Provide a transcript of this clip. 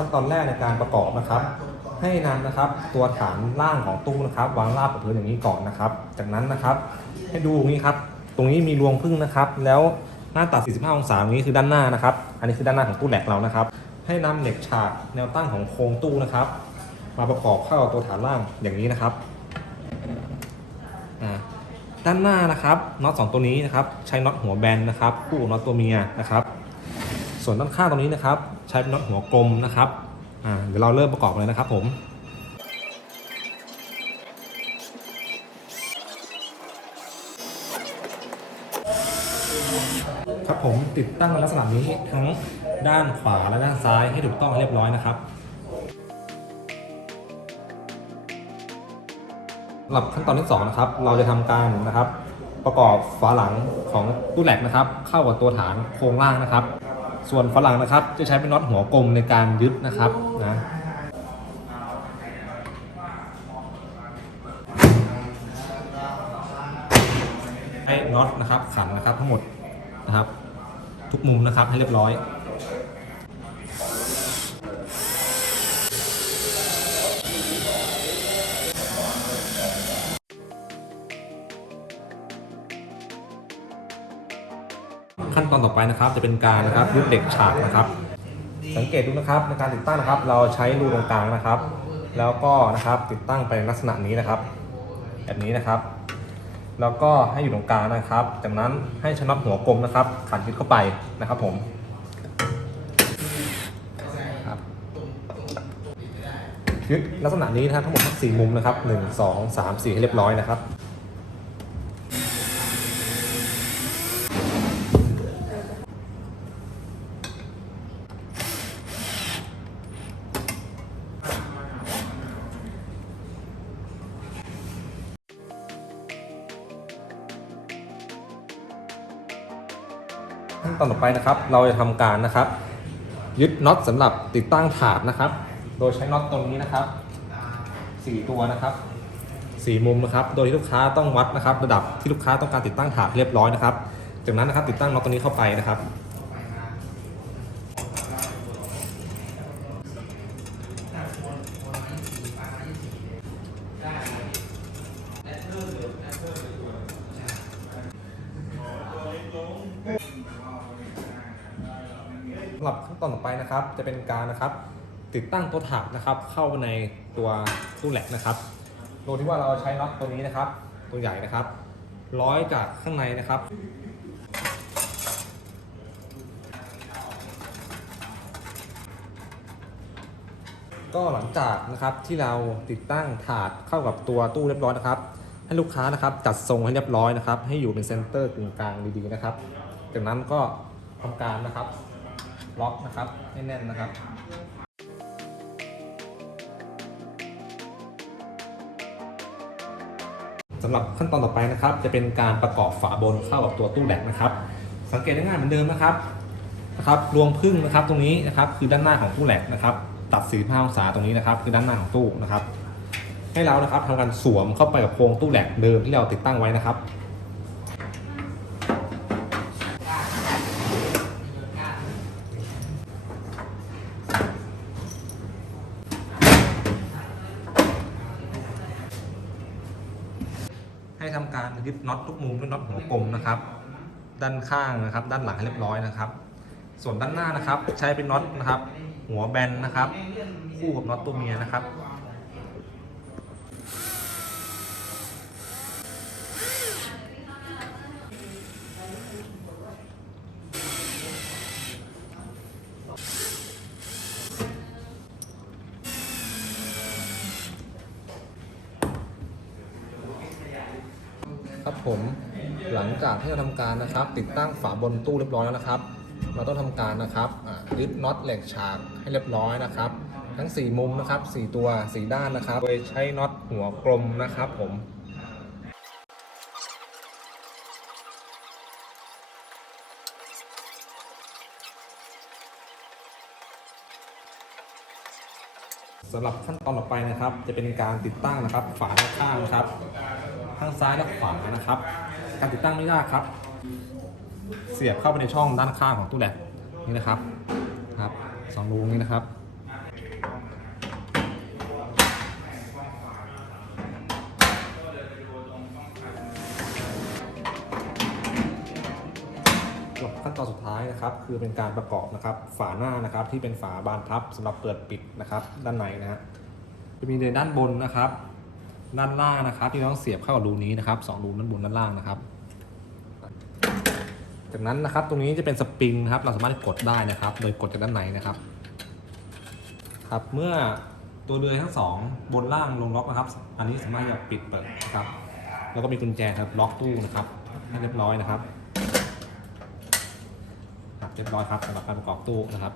ขั้นตอนแรกในการประกอบนะครับ ให้นำนะครับตัวฐานล่างของตู้นะครับ วางราบกับพื้นอย่างนี้ก่อนนะครับ จากนั้นนะครับ ให้ดูตรงนี้ครับ ตรงนี้มีรวงพึ่งนะครับ แล้วหน้าตัด 45 องศาตรงนี้คือด้านหน้านะครับ อันนี้คือด้านหน้าของตู้แหลกเรานะครับ ให้นำเหล็กฉากแนวตั้งของโครงตู้นะครับ มาประกอบเข้ากับตัวฐานล่างอย่างนี้นะครับด้านหน้านะครับน็อตสองตัวนี้นะครับ ใช้น็อตหัวแบนนะครับคู่น็อตตัวเมียนะครับ ส่วนด้านข้างตรงนี้นะครับ ใช้น็อตหัวกลมนะครับอ่าเดี๋ยวเราเริ่มประกอบเลยนะครับผมครับผมติดตั้งลักษณะนี้ทั้งด้านขวาและด้านซ้ายให้ถูกต้องเรียบร้อยนะครับสำหรับขั้นตอนที่สองนะครับเราจะทำการนะครับ ประกอบฝาหลังของตู้แหลกนะครับ เข้ากับตัวฐานโครงล่างนะครับ ส่วนฝรั่งนะครับจะใช้เป็นน็อตหัวกลมในการยึดนะครับนะให้น็อตนะครับขันนะครับทั้งหมดนะครับ ทุกมุมนะครับให้เรียบร้อย ขั้นตอนต่อไปนะครับ จะเป็นการนะครับยึดเหล็กฉากนะครับ สังเกตดูนะครับในการติดตั้งนะครับ เราใช้รูตรงกลางนะครับ แล้วก็นะครับติดตั้งไปในลักษณะนี้นะครับ แบบนี้นะครับ แล้วก็ให้อยู่ตรงกลางนะครับ จากนั้นให้ชน็อตหัวกลมนะครับขันยึดเข้าไปนะครับผมยึดลักษณะนี้นะครับทั้งหมดทั้งสี่มุมนะครับหนึ่งสองสามสี่ให้เรียบร้อยนะครับ ขั้นตอนต่อไปนะครับ เราจะทำการนะครับ ยึดน็อตสำหรับติดตั้งถาดนะครับ โดยใช้น็อตตรงนี้นะครับสี่ตัวนะครับสี่มุมนะครับ โดยที่ลูกค้าต้องวัดนะครับ ระดับที่ลูกค้าต้องการติดตั้งถาดเรียบร้อยนะครับ จากนั้นนะครับติดตั้งน็อตตัวนี้เข้าไปนะครับ สำหรับขั้นตอนต่อไปนะครับ จะเป็นการนะครับติดตั้งตัวถาดนะครับ เข้าในตัวตู้แหลกนะครับโดยที่ว่าเราใช้น็อตตัวนี้นะครับ ตัวใหญ่นะครับ ร้อยจากข้างในนะครับก็หลังจากนะครับที่เราติดตั้งถาดเข้ากับตัวตู้เรียบร้อยนะครับ ให้ลูกค้านะครับจัดทรงให้เรียบร้อยนะครับ ให้อยู่เป็นเซนเตอร์กึ่งกลางดีๆนะครับ จากนั้นก็ทำการนะครับ ล็อกนะครับให้แน่นนะครับสำหรับขั้นตอนต่อไปนะครับ จะเป็นการประกอบฝาบนเข้ากับตัวตู้แดกนะครับ สังเกตได้ง่ายเหมือนเดิมนะครับนะครับรวงพึ่งนะครับตรงนี้นะครับคือด้านหน้าของตู้แหลกนะครับ ตัด45องศาตรงนี้นะครับ คือด้านหน้าของตู้นะครับ ให้เรานะครับทำการสวมเข้าไปกับโครงตู้แหลกเดิมที่เราติดตั้งไว้นะครับ ให้ทำการยึดน็อตทุกมุมด้วยน็อตหัวกลมนะครับ ด้านข้างนะครับ ด้านหลังให้เรียบร้อยนะครับ ส่วนด้านหน้านะครับ ใช้เป็นน็อตนะครับ หัวแบนนะครับ คู่กับน็อตตัวเมียนะครับ ผมหลังจากที่เราทำการนะครับ ติดตั้งฝาบนตู้เรียบร้อยแล้วนะครับ เราต้องทำการนะครับยึดน็อตเหล็กฉากให้เรียบร้อยนะครับ ทั้ง 4 มุมนะครับ 4 ตัว 4 ด้านนะครับโดยใช้น็อตหัวกลมนะครับ ผมสำหรับขั้นตอนต่อไปนะครับ จะเป็นการติดตั้งนะครับ ฝาด้านข้างนะครับ ทั้งซ้ายและขวานะครับ การติดตั้งไม่ยากครับ เสียบเข้าไปในช่องด้านข้างของตู้แลกนี่นะครับครับสองรูนี้นะครับขั้นตอนสุดท้ายนะครับ คือเป็นการประกอบนะครับ ฝาหน้านะครับที่เป็นฝาบานพับสำหรับเปิดปิดนะครับ ด้านในนะฮะจะมีในด้านบนนะครับ ด้านล่างนะครับ ที่ต้องเสียบเข้ากับรูนี้นะครับสองรูด้านบนด้านล่างนะครับ จากนั้นนะครับตรงนี้จะเป็นสปริงนะครับ เราสามารถกดได้นะครับ โดยกดจากด้านในนะครับ ครับเมื่อตัวเรือทั้งสองบนล่างลงล็อกนะครับ อันนี้สามารถจะปิดเปิดนะครับ แล้วก็มีกุญแจครับล็อกตู้นะครับให้เรียบร้อยนะครับครับเรียบร้อยครับสำหรับการประกอบตู้นะครับ